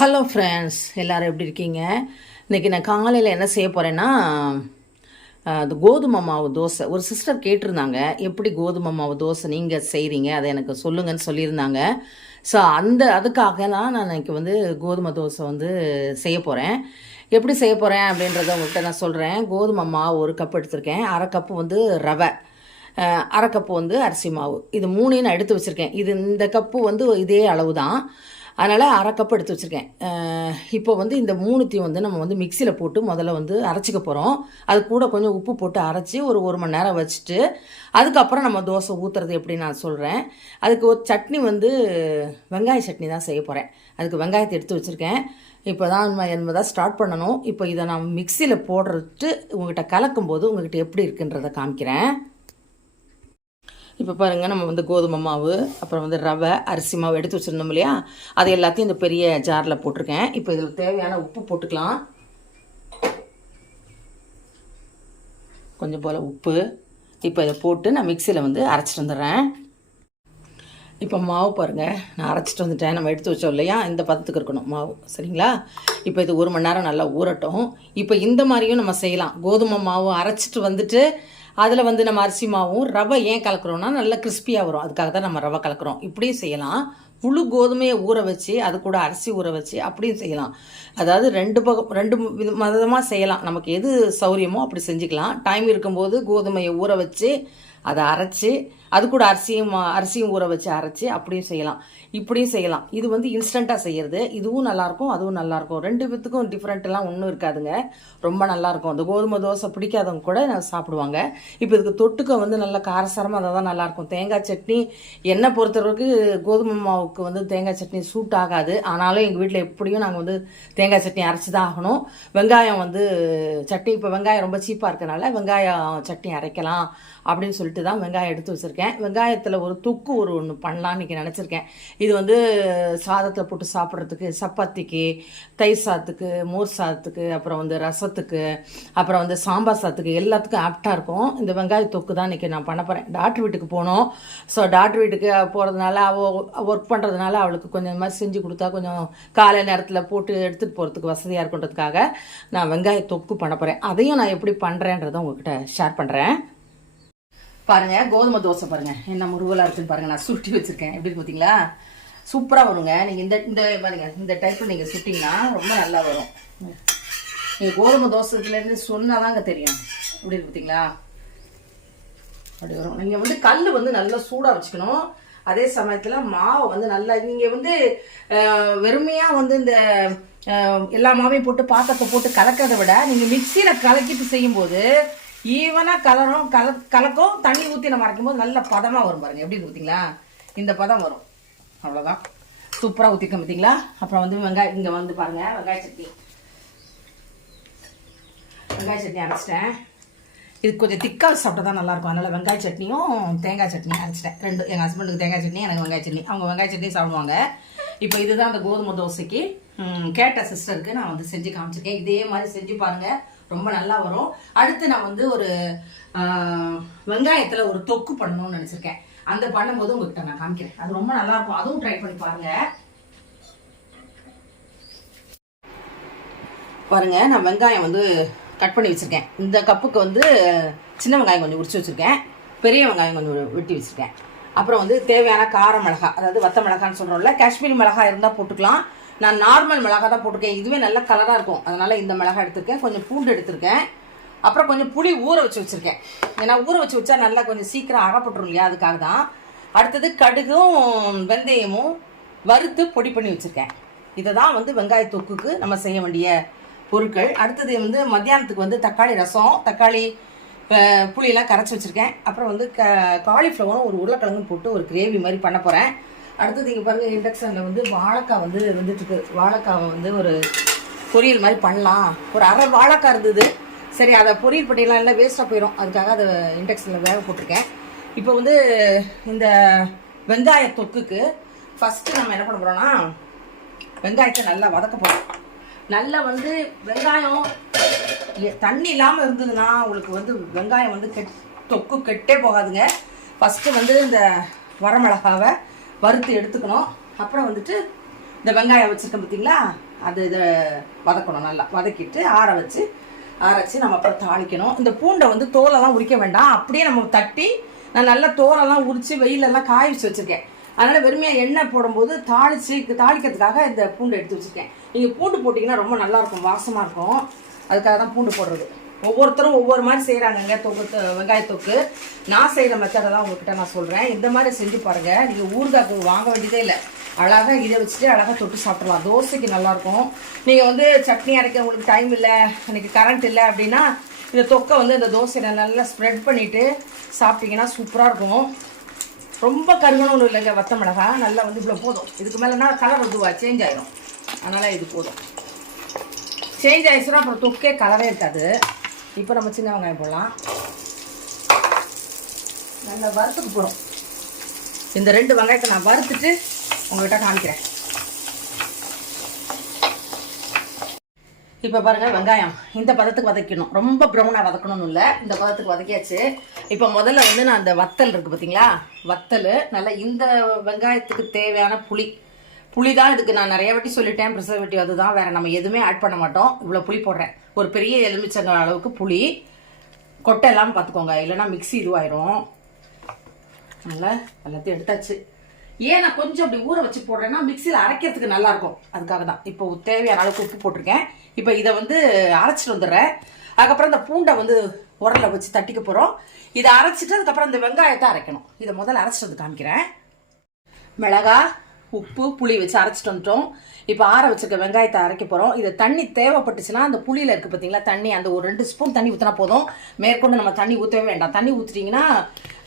Hello friends, எல்லோரும் எப்படி இருக்கீங்க? இன்றைக்கி நான் காலையில் என்ன செய்ய போகிறேன்னா, அது கோதுமை மாவு தோசை. ஒரு சிஸ்டர் கேட்டிருந்தாங்க, எப்படி கோதுமை மாவு தோசை நீங்கள் செய்கிறீங்க, அதை எனக்கு சொல்லுங்கன்னு சொல்லியிருந்தாங்க. ஸோ அதுக்காக தான் நான் இன்றைக்கி வந்து கோதுமை தோசை வந்து செய்ய போகிறேன். எப்படி செய்ய போகிறேன் அப்படின்றத உங்கள்கிட்ட நான் சொல்கிறேன். கோதுமை மாவு 1 கப் எடுத்திருக்கேன். 1/2 கப்பு வந்து ரவை, 1/2 கப்பு வந்து அரிசி மாவு. இது 3ஐயும் நான் எடுத்து வச்சுருக்கேன். இந்த கப்பு வந்து இதே அளவு தான். அதனால் 1/2 கப் எடுத்து வச்சுருக்கேன். இப்போ வந்து இந்த 3த்தையும் வந்து நம்ம வந்து மிக்சியில் போட்டு முதல்ல வந்து அரைச்சிக்க போகிறோம். அது கூட கொஞ்சம் உப்பு போட்டு அரைச்சி ஒரு 1 மணி நேரம் வச்சுட்டு அதுக்கப்புறம் நம்ம தோசை ஊற்றுறது எப்படின்னு நான் சொல்கிறேன். அதுக்கு ஒரு சட்னி வந்து வெங்காய சட்னி தான் செய்ய போகிறேன். அதுக்கு வெங்காயத்தை எடுத்து வச்சுருக்கேன். இப்போ தான் ஸ்டார்ட் பண்ணணும். இப்போ இதை நான் மிக்சியில் போடுறதுட்டு உங்கள்கிட்ட கலக்கும்போது உங்கள்கிட்ட எப்படி இருக்குன்றதை காமிக்கிறேன். இப்போ பாருங்கள், நம்ம வந்து கோதுமை மாவு, அப்புறம் வந்து ரவை, அரிசி மாவு எடுத்து வச்சுருந்தோம் இல்லையா, அது எல்லாத்தையும் இந்த பெரிய ஜாரில் போட்டிருக்கேன். இப்போ இதில் தேவையான உப்பு போட்டுக்கலாம். கொஞ்சம் போல் உப்பு. இப்போ இதை போட்டு நான் மிக்சியில் வந்து அரைச்சிட்டு வந்துடுறேன். இப்போ மாவு பாருங்கள், நான் அரைச்சிட்டு வந்துட்டேன். நம்ம எடுத்து வச்சோம் இல்லையா, இந்த பதத்துக்கு இருக்கணும் மாவு, சரிங்களா? இப்போ இது 1 மணி நேரம் நல்லா ஊறட்டும். இப்போ இந்த மாதிரியும் நம்ம செய்யலாம். கோதுமை மாவு அரைச்சிட்டு வந்துட்டு அதில் வந்து நம்ம அரிசி மாவும் ரவை ஏன் கலக்கிறோன்னா நல்லா கிறிஸ்பியாக வரும். அதுக்காக தான் நம்ம ரவை கலக்கிறோம். இப்படியும் செய்யலாம். முழு கோதுமையை ஊற வச்சு அது கூட அரிசி ஊற வச்சு அப்படியும் செய்யலாம். அதாவது 2 விதமாக செய்யலாம். நமக்கு எது சௌரியமோ அப்படி செஞ்சுக்கலாம். டைம் இருக்கும்போது கோதுமையை ஊற வச்சு அதை அரைச்சி அது கூட அரிசியும் ஊற வச்சு அரைச்சி அப்படியும் செய்யலாம், இப்படியும் செய்யலாம். இது வந்து இன்ஸ்டண்ட்டாக செய்கிறது. இதுவும் நல்லாயிருக்கும், அதுவும் நல்லாயிருக்கும். 2 பேத்துக்கும் டிஃப்ரெண்ட்டெல்லாம் ஒன்றும் இருக்காதுங்க. ரொம்ப நல்லாயிருக்கும். அந்த கோதுமை தோசை பிடிக்காதவங்க கூட சாப்பிடுவாங்க. இப்போ இதுக்கு தொட்டுக்க வந்து நல்லா காரசாரமாக அதை தான் நல்லாயிருக்கும். தேங்காய் சட்னி என்னை பொறுத்தவரைக்கு கோதுமை மாவுக்கு வந்து தேங்காய் சட்னி சூட் ஆகாது. ஆனாலும் எங்கள் வீட்டில் எப்படியும் நாங்கள் வந்து தேங்காய் சட்னி அரைச்சி தான் ஆகணும். வெங்காயம் வந்து சட்னி, இப்போ வெங்காயம் ரொம்ப சீப்பாக இருக்கனால வெங்காயம் சட்னி அரைக்கலாம் அப்படின்னு சொல்லிட்டு தான் வெங்காயம் எடுத்து வச்சுருக்கேன். வெங்காயத்தில் ஒரு தொக்கு ஒன்று பண்ணலான்னு இன்றைக்கி நினச்சிருக்கேன். இது வந்து சாதத்தில் போட்டு சாப்பிட்றதுக்கு, சப்பாத்திக்கு, தயிர் சாதத்துக்கு, மோர் சாதத்துக்கு, அப்புறம் வந்து ரசத்துக்கு, அப்புறம் வந்து சாம்பார் சாதத்துக்கு எல்லாத்துக்கும் ஆப்டாக இருக்கும். இந்த வெங்காய தொக்கு தான் இன்றைக்கி நான் பண்ண போகிறேன். டாக்டர் வீட்டுக்கு போனோம். ஸோ டாக்டர் வீட்டுக்கு போகிறதுனால ஒர்க் பண்ணுறதுனால அவளுக்கு கொஞ்சம் இந்த மாதிரி செஞ்சு கொடுத்தா கொஞ்சம் காலை நேரத்தில் போட்டு எடுத்துகிட்டு போகிறதுக்கு வசதியாக இருக்குன்றதுக்காக நான் வெங்காய தொக்கு பண்ண போகிறேன். அதையும் நான் எப்படி பண்ணுறேன்றதை உங்கள்கிட்ட ஷேர் பண்ணுறேன். பாருங்கள், கோதுமை தோசை பாருங்கள் என்ன முருகலாக இருக்குன்னு பாருங்கள். நான் சுட்டி வச்சுருக்கேன். எப்படி இருக்கு பார்த்தீங்களா? சூப்பராக வருங்க. நீங்கள் இந்த பாருங்கள், இந்த டைப்பில் நீங்கள் சுட்டிங்கன்னா ரொம்ப நல்லா வரும். நீங்கள் கோதுமை தோசைலேருந்து சொன்னால் தாங்க தெரியும். எப்படி இருக்கு பார்த்தீங்களா? அப்படி வரும். நீங்கள் வந்து கல் வந்து நல்லா சூடாக வச்சுக்கணும். அதே சமயத்தில் மாவை வந்து நல்லா நீங்கள் வந்து வெறுமையாக வந்து இந்த எல்லா மாவையும் போட்டு பாத்திரத்தை போட்டு கலக்கிறத விட நீங்கள் மிக்சியில் கலக்கிட்டு செய்யும்போது ஈவனாக கலக்கும். தண்ணி ஊற்றி நம்ம அரைக்கும் போது நல்ல பதமாக வரும். பாருங்கள் எப்படி பார்த்தீங்களா? இந்த பதம் வரும். அவ்வளோதான், சூப்பராக ஊற்றிக்க பார்த்தீங்களா? அப்புறம் வந்து வெங்காயம் இங்கே வந்து பாருங்கள், வெங்காய சட்னி அரைச்சிட்டேன். இது கொஞ்சம் திக்காக சாப்பிட்டா தான் நல்லாயிருக்கும். அதனால் வெங்காய சட்னியும் தேங்காய் சட்னியும் அரைச்சிட்டேன். 2. எங்கள் ஹஸ்பண்டுக்கு தேங்காய் சட்னி, எனக்கு வெங்காய சட்னி. அவங்க வெங்காய சட்னி சாப்பிடுவாங்க. இப்போ இதுதான் அந்த கோதுமை தோசைக்கு கேட்ட சிஸ்டருக்கு நான் வந்து செஞ்சு காமிச்சிருக்கேன். இதே மாதிரி செஞ்சு பாருங்கள், ரொம்ப நல்லா வரும். அடுத்து நான் வந்து ஒரு வெங்காயத்தில் ஒரு தொக்கு பண்ணணும்னு நினச்சிருக்கேன். அந்த பண்ணும்போது உங்ககிட்ட நான் காமிக்கிறேன். அது ரொம்ப நல்லா இருக்கும். அதுவும் ட்ரை பண்ணி பாருங்க. பாருங்க, நான் வெங்காயம் வந்து கட் பண்ணி வச்சிருக்கேன். இந்த கப்புக்கு வந்து சின்ன வெங்காயம் கொஞ்சம் உரிச்சு வச்சிருக்கேன், பெரிய வெங்காயம் கொஞ்சம் வெட்டி வச்சிருக்கேன். அப்புறம் வந்து தேவையான கார மிளகா, அதாவது வத்த மிளகான்னு சொல்றோம்ல, காஷ்மீரி மிளகா இருந்தால் போட்டுக்கலாம். நான் நார்மல் மிளகா தான் போட்டிருக்கேன். இதுவே நல்ல கலராக இருக்கும். அதனால் இந்த மிளகா எடுத்திருக்கேன். கொஞ்சம் பூண்டு எடுத்திருக்கேன். அப்புறம் கொஞ்சம் புளி ஊற வச்சு வச்சுருக்கேன். ஏன்னா ஊற வச்சு வச்சா நல்லா கொஞ்சம் சீக்கிரம் அறப்பட்டுரும் இல்லையா, அதுக்காக தான். அடுத்தது கடுகும் வெந்தயமும் வறுத்து பொடி பண்ணி வச்சுருக்கேன். இதை தான் வந்து வெங்காய தொக்குக்கு நம்ம செய்ய வேண்டிய பொருட்கள். அடுத்தது வந்து மத்தியானத்துக்கு வந்து தக்காளி ரசம், தக்காளி புளியெல்லாம் கரைச்சி வச்சுருக்கேன். அப்புறம் வந்து காலிஃப்ளவரும் ஒரு உருளைக்கிழங்கும் போட்டு ஒரு கிரேவி மாதிரி பண்ண போகிறேன். அடுத்தது இங்கே பாருங்கள், இண்டக்ஷனில் வந்து வாழைக்காய் வந்து வந்துட்டுருக்கு. வாழைக்காவை வந்து ஒரு பொரியல் மாதிரி பண்ணலாம். ஒரு அரை வாழைக்காய் இருந்தது. சரி, அதை பொரியல் பண்ணிடலாம், இல்லை வேஸ்ட்டாக போயிடும். அதுக்காக அதை இண்டக்ஷனில் வேக போட்டிருக்கேன். இப்போ வந்து இந்த வெங்காய தொக்குக்கு ஃபஸ்ட்டு நம்ம என்ன பண்ண போகிறோம்னா, வெங்காயத்தை நல்லா வதக்க போகிறோம். நல்லா வந்து வெங்காயம் தண்ணி இல்லாமல் இருந்ததுன்னா உங்களுக்கு வந்து வெங்காயம் வந்து தொக்கு கெட்டே போகாதுங்க. ஃபஸ்ட்டு வந்து இந்த வரமிளகாவை வறுத்து எடுத்துக்கணும். அப்புறம் வந்துட்டு இந்த வெங்காயம் வச்சுருக்கேன் பார்த்தீங்களா, அது இதை வதக்கணும். நல்லா வதக்கிட்டு அரைச்சி நம்ம அப்புறம் தாளிக்கணும். இந்த பூண்டை வந்து தோலெல்லாம் உரிக்க வேண்டாம், அப்படியே நம்ம தட்டி நான் நல்லா தோலெல்லாம் உரித்து வெயிலெல்லாம் காய வச்சு வச்சுருக்கேன். அதனால் வெறுமையாக எண்ணெய் போடும்போது தாளிக்கிறதுக்காக இந்த பூண்டு எடுத்து வச்சுருக்கேன். நீங்கள் பூண்டு போட்டிங்கன்னா ரொம்ப நல்லாயிருக்கும், வாசமாக இருக்கும். அதுக்காக தான் பூண்டு போடுறது. ஒவ்வொருத்தரும் ஒவ்வொரு மாதிரி செய்கிறாங்கங்க வெங்காயத்தொக்கு. நான் செய்கிற மெத்தடை தான் உங்ககிட்ட நான் சொல்கிறேன். இந்த மாதிரி செஞ்சு பாருங்கள். நீங்கள் ஊறுகாய்க்கு வாங்க வேண்டியதே இல்லை, அழகாக இதை வச்சுட்டு அழகாக தொட்டு சாப்பிடலாம். தோசைக்கு நல்லாயிருக்கும். நீங்கள் வந்து சட்னி அரைக்க உங்களுக்கு டைம் இல்லை, எனக்கு கரண்ட் இல்லை அப்படின்னா இந்த தொக்கை வந்து இந்த தோசையில் நல்லா ஸ்ப்ரெட் பண்ணிவிட்டு சாப்பிட்டீங்கன்னா சூப்பராக இருக்கும். ரொம்ப கருகணும்னு இல்லைங்க. வத்த மிளகா நல்லா வந்து இவ்வளோ போதும். இதுக்கு மேலேனா கலர் வந்து சேஞ்ச் ஆகிடும். அதனால் இது போதும். சேஞ்ச் ஆகிடுச்சுன்னா அப்புறம் தொக்கே கலரே இருக்காது. இப்போ நம்ம சின்ன வெங்காயம் போடலாம். நல்லா வறுத்துக்கு போகிறோம். இந்த 2 வெங்காயத்தை நான் வறுத்துட்டு உங்கள்கிட்ட காமிக்கிறேன். இப்போ பாருங்கள், வெங்காயம் இந்த பதத்துக்கு வதக்கணும். ரொம்ப ப்ரௌனாக வதக்கணும்னு இல்லை, இந்த பதத்துக்கு வதக்கியாச்சு. இப்போ முதல்ல வந்து நான் அந்த வத்தல் இருக்குது பார்த்தீங்களா, வத்தல் நல்லா இந்த வெங்காயத்துக்கு தேவையான புளி தான் இதுக்கு நான் நிறைய வாட்டி சொல்லிட்டேன். ப்ரிசர்வேட்டிவ் அதுதான், வேறு நம்ம எதுவுமே ஆட் பண்ண மாட்டோம். இவ்வளோ புளி போடுறேன். ஒரு பெரிய எலுமிச்சங்காய் அளவுக்கு புளி. கொட்டை எல்லாம் பார்த்துக்கோங்க, இல்லைன்னா மிக்ஸி இதுவாயிரும். நல்லா எல்லாத்தையும் எடுத்தாச்சு. ஏன் நான் கொஞ்சம் அப்படி ஊற வச்சு போடுறேன்னா மிக்சியில் அரைக்கிறதுக்கு நல்லாயிருக்கும். அதுக்காக தான். இப்போ தேவையான அளவுக்கு உப்பு போட்டிருக்கேன். இப்போ இதை வந்து அரைச்சிட்டு வந்துடுறேன். அதுக்கப்புறம் இந்த பூண்டை வந்து உரலை வச்சு தட்டிக்க போகிறோம். இதை அரைச்சிட்டு அதுக்கப்புறம் இந்த வெங்காயத்தை அரைக்கணும். இதை முதல்ல அரைச்சிட்டு வந்து காமிக்கிறேன். மிளகா, உப்பு, புளி வச்சு அரைச்சிட்டு வந்துட்டோம். இப்போ ஆற வச்சுருக்க வெங்காயத்தை அரைக்க போகிறோம். இது தண்ணி தேவைப்பட்டுச்சுன்னா அந்த புளியில் இருக்குது பார்த்தீங்களா தண்ணி, அந்த ஒரு 2 ஸ்பூன் தண்ணி ஊற்றினா போதும். மேற்கொண்டு நம்ம தண்ணி ஊற்றவே வேண்டாம். தண்ணி ஊற்றிட்டிங்கன்னா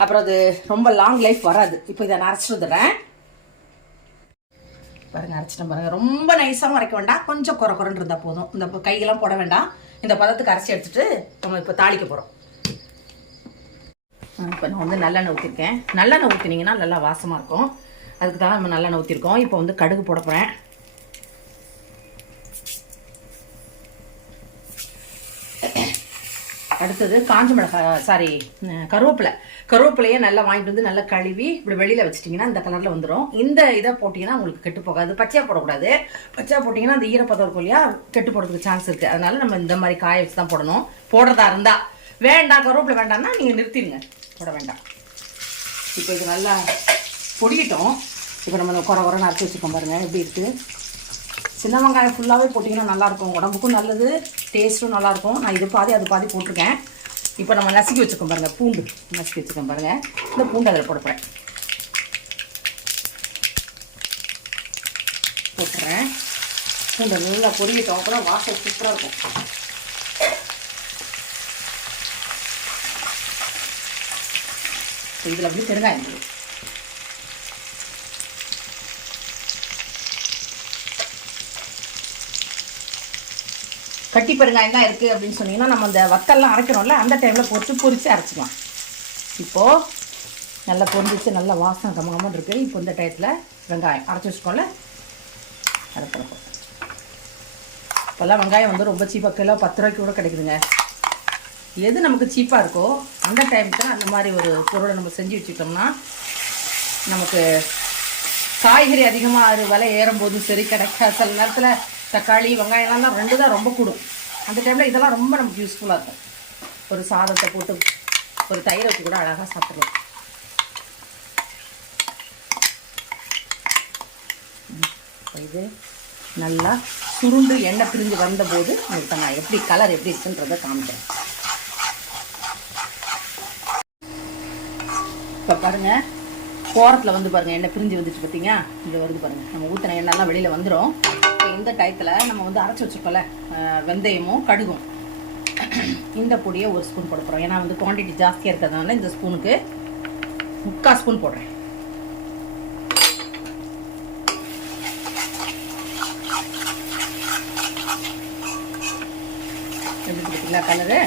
அப்புறம் அது ரொம்ப லாங் லைஃப் வராது. இப்போ இதை நான் அரைச்சிட்டு வந்துடுறேன். பாருங்கள், அரைச்சிட்டேன் பாருங்கள். ரொம்ப நைஸாகவும் அரைக்க வேண்டாம், கொஞ்சம் குறைன்னு இருந்தால் போதும். இந்த கையெல்லாம் போட வேண்டாம். இந்த பதத்துக்கு அரைச்சி எடுத்துகிட்டு நம்ம இப்போ தாளிக்க போகிறோம். இப்போ நான் வந்து நல்லெண்ணெய் ஊற்றிருக்கேன். நல்லெண்ணெய் ஊற்றினீங்கன்னா நல்லா வாசமாக இருக்கும். அதுக்கு தான் நம்ம நல்லெண்ணெய் ஊற்றிருக்கோம். இப்போ வந்து கடுகு போட போகிறேன். அடுத்தது காஞ்ச மிளகாய் கருவேப்பிலையே நல்லா வாங்கிட்டு வந்து நல்லா கழுவி இப்படி வெளியில் வச்சிட்டிங்கன்னா இந்த கலரில் வந்துடும். இந்த இதை போட்டிங்கன்னா உங்களுக்கு கெட்டு போகாது. பச்சையாக போடக்கூடாது. பச்சையாக போட்டிங்கன்னா அந்த ஈரப்பதம் இருக்கும் இல்லையா, கெட்டு போடுறதுக்கு சான்ஸ் இருக்குது. அதனால நம்ம இந்த மாதிரி காய வச்சு தான் போடணும். போடுறதா இருந்தால் வேண்டாம், கருவேப்பிலை வேண்டாம்னா நீங்கள் நிறுத்திடுங்க, போட வேண்டாம். இப்போ இது நல்லா பொடிக்கிட்டோம். இப்போ நம்ம குறைன்னு அரைச்சி வச்சுக்கோம் பாருங்கள் எப்படி இருக்குது. சின்ன வெங்காயம் ஃபுல்லாகவே போட்டிங்கன்னா நல்லாயிருக்கும், உடம்புக்கும் நல்லது, டேஸ்ட்டும் நல்லாயிருக்கும். நான் இது பாதி அது பாதி போட்டிருக்கேன். இப்போ நம்ம நசுக்கி வச்சுக்கோம் பாருங்கள், பூண்டு நசுக்கி வச்சுக்கோம் பாருங்கள். இந்த பூண்டு அதில் போட்டுறேன். பூண்டு நல்லா பொரியட்டும், அப்போ தான் வாசம் சூப்பராக இருக்கும். இதில் அப்படி பெருங்காயம் போடும். கட்டி பெருங்காயம் தான் இருக்குது அப்படின்னு சொன்னீங்கன்னா நம்ம அந்த வத்தல்லாம் அரைக்கிறோம்ல, அந்த டைமில் போட்டு பொரித்து அரைச்சிக்கலாம். இப்போது நல்லா பொரிஞ்சிச்சு, நல்லா வாசனை கமகமாக இருக்குது. இப்போ இந்த டயத்தில் வெங்காயம் அரைச்சி வச்சுக்கோல, அதை போடுறோம். இப்போல்லாம் வெங்காயம் வந்து ரொம்ப சீப்பாக, கிலோ 10 ரூபாய்க்கு கூட கிடைக்குதுங்க. எது நமக்கு சீப்பாக இருக்கோ அந்த டைமுக்கு அந்த மாதிரி ஒரு பொருளை நம்ம செஞ்சு வச்சுக்கிட்டோம்னா நமக்கு காய்கறி அதிகமாக விலை ஏறும்போதும் சரி கிடைக்காது. சில நேரத்தில் தக்காளி வெங்காயம்லாம் 2 தான் ரொம்ப கூடும். அந்த டைமில் இதெல்லாம் ரொம்ப நமக்கு யூஸ்ஃபுல்லாக இருக்கும். ஒரு சாதத்தை போட்டு ஒரு தயிரை வச்சு கூட அழகாக சாப்பிடலாம். இது நல்லா சுருண்டு எண்ணெய் பிரிஞ்சு வந்தபோது உங்களுக்கு நான் எப்படி கலர் எப்படி இருக்குன்றதை காமிக்கிறேன். இப்போ பாருங்கள், கோரத்தில் வந்து பாருங்கள் எண்ணெய் பிரிஞ்சு வந்துச்சு பார்த்தீங்க, இங்கே வருது பாருங்கள். நம்ம ஊற்றின எண்ணெய்லாம் வெளியில் வந்துடும். இந்த டயத்தில் நம்ம வந்து அரைச்சி வச்சுருக்கோம்ல வெந்தயமும் கடுகும், இந்த பொடியை 1 ஸ்பூன் போட போகிறோம். ஏன்னா வந்து குவான்டிட்டி ஜாஸ்தியாக இருக்கிறதுனால இந்த ஸ்பூனுக்கு 3/4 ஸ்பூன் போடுறேன். எப்படி பார்த்தீங்களா கலரு?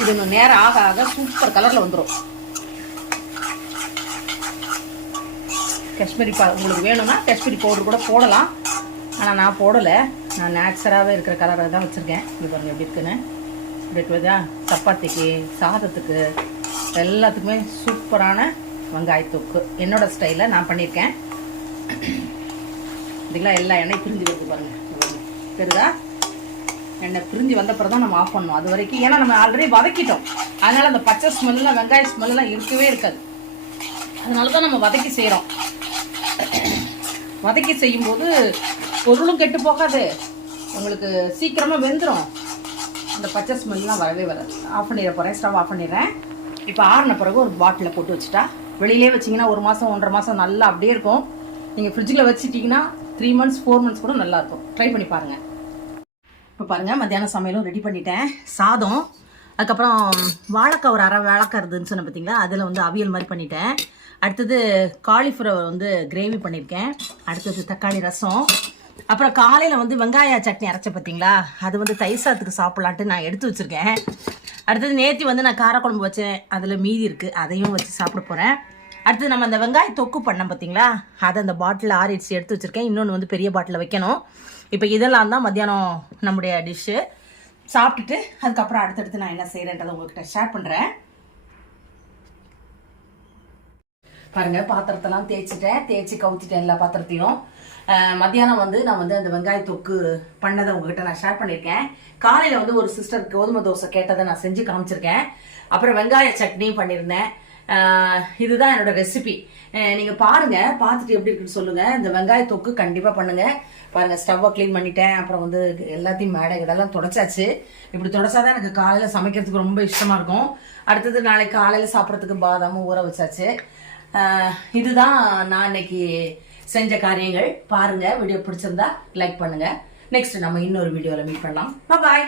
இது இன்னும் நேரம் ஆக ஆக சூப்பர் கலரில் வந்துடும். காஷ்மீரி உங்களுக்கு வேணும்னா காஷ்மீரி பவுடர் கூட போடலாம். ஆனால் நான் போடலை, நான் நேச்சுரலாகவே இருக்கிற கலரை தான் வச்சுருக்கேன். இது பாருங்கள் எப்படி இருக்குன்னு. இப்படி இருக்குதா, சப்பாத்திக்கு, சாதத்துக்கு, எல்லாத்துக்குமே சூப்பரான வெங்காயத்தொக்கு என்னோடய ஸ்டைலில் நான் பண்ணியிருக்கேன். இதுக்கெல்லாம் எல்லா எண்ணெயும் பிரிஞ்சு வருது பாருங்கள். தெரியுதா? எண்ணெய் பிரிஞ்சு வந்தப்பறம் தான் நம்ம ஆஃப் பண்ணணும். அது வரைக்கும் ஏன்னா நம்ம ஆல்ரெடி வதக்கிட்டோம், அதனால அந்த பச்சை ஸ்மெல்லாம் வெங்காய ஸ்மெல்லாம் இருக்கவே இருக்காது. அதனால தான் நம்ம வதக்கி செய்கிறோம். வதக்கி செய்யும்போது பொருளும் கெட்டு போகாது, உங்களுக்கு சீக்கிரமாக வெந்துடும், அந்த பச்சை ஸ்மெல்லாம் வரவே வராது. ஆஃப் பண்ணிட போகிறேன், ஸ்டவ் ஆஃப் பண்ணிடுறேன். இப்போ ஆறின பிறகு ஒரு பாட்டிலில் போட்டு வச்சுட்டா வெளியிலே வச்சிங்கன்னா 1 மாதம் 1.5 மாதம் நல்லா அப்படியே இருக்கும். நீங்கள் ஃப்ரிட்ஜில் வச்சுட்டிங்கன்னா 3 months 4 months கூட நல்லாயிருக்கும். ட்ரை பண்ணி பாருங்கள். இப்போ பாருங்கள், மத்தியானம் சமையலும் ரெடி பண்ணிட்டேன். சாதம், அதுக்கப்புறம் வாழைக்காய் ஒரு அரை வாழைக்காய் இருந்துன்னு சொன்னேன் பார்த்தீங்களா, அதில் வந்து அவியல் மாதிரி பண்ணிட்டேன். அடுத்தது காலிஃப்ளவர் வந்து கிரேவி பண்ணியிருக்கேன். அடுத்தது தக்காளி ரசம். அப்புறம் காலையில் வந்து வெங்காய சட்னி அரைச்ச பார்த்தீங்களா, அது வந்து தயிர் சாதத்துக்கு சாப்பிட்லான்ட்டு நான் எடுத்து வச்சுருக்கேன். அடுத்தது நேற்று வந்து நான் காரக்குழம்பு வச்சேன், அதில் மீதி இருக்குது, அதையும் வச்சு சாப்பிட போகிறேன். அடுத்தது நம்ம அந்த வெங்காய தொக்கு பண்ணோம் பார்த்தீங்களா, அதை அந்த பாட்டில் ஆறிடுச்சு எடுத்து வச்சுருக்கேன். இன்னொன்று வந்து பெரிய பாட்டில் வைக்கணும். இப்போ இதெல்லாம் தான் மத்தியானம் நம்முடைய டிஷ்ஷு. சாப்பிட்டுட்டு அதுக்கப்புறம் அடுத்தடுத்து நான் என்ன செய்கிறேன்றதை உங்கள்கிட்ட ஷேர் பண்ணுறேன். பாருங்கள், பாத்திரத்தெல்லாம் தேய்ச்சி கவுத்திட்டேன் எல்லா பாத்திரத்தையும். மத்தியானம் வந்து நான் வந்து அந்த வெங்காய தொக்கு பண்ணதை உங்ககிட்ட நான் ஷேர் பண்ணியிருக்கேன். காலையில் வந்து ஒரு சிஸ்டர் கோதுமை தோசை கேட்டதை நான் செஞ்சு காமிச்சிருக்கேன். அப்புறம் வெங்காய சட்னியும் பண்ணியிருந்தேன். இதுதான் என்னோட ரெசிபி. நீங்கள் பாருங்கள், பார்த்துட்டு எப்படி இருக்குன்னு சொல்லுங்கள். இந்த வெங்காய தொக்கு கண்டிப்பாக பண்ணுங்கள். பாருங்கள், ஸ்டவ்வை க்ளீன் பண்ணிட்டேன். அப்புறம் வந்து எல்லாத்தையும் மேடை இதெல்லாம் தொடச்சாச்சு. இப்படி தொடச்சாதான் எனக்கு காலையில் சமைக்கிறதுக்கு ரொம்ப இஷ்டமாக இருக்கும். அடுத்தது நாளைக்கு காலையில் சாப்பிட்றதுக்கு பாதாமும் ஊற வச்சாச்சு. இதுதான் நான் இன்னைக்கு செஞ்ச காரியங்கள். பாருங்கள், வீடியோ பிடிச்சிருந்தா லைக் பண்ணுங்கள். நெக்ஸ்ட் நம்ம இன்னொரு வீடியோவில் மீட் பண்ணலாம். பாய்.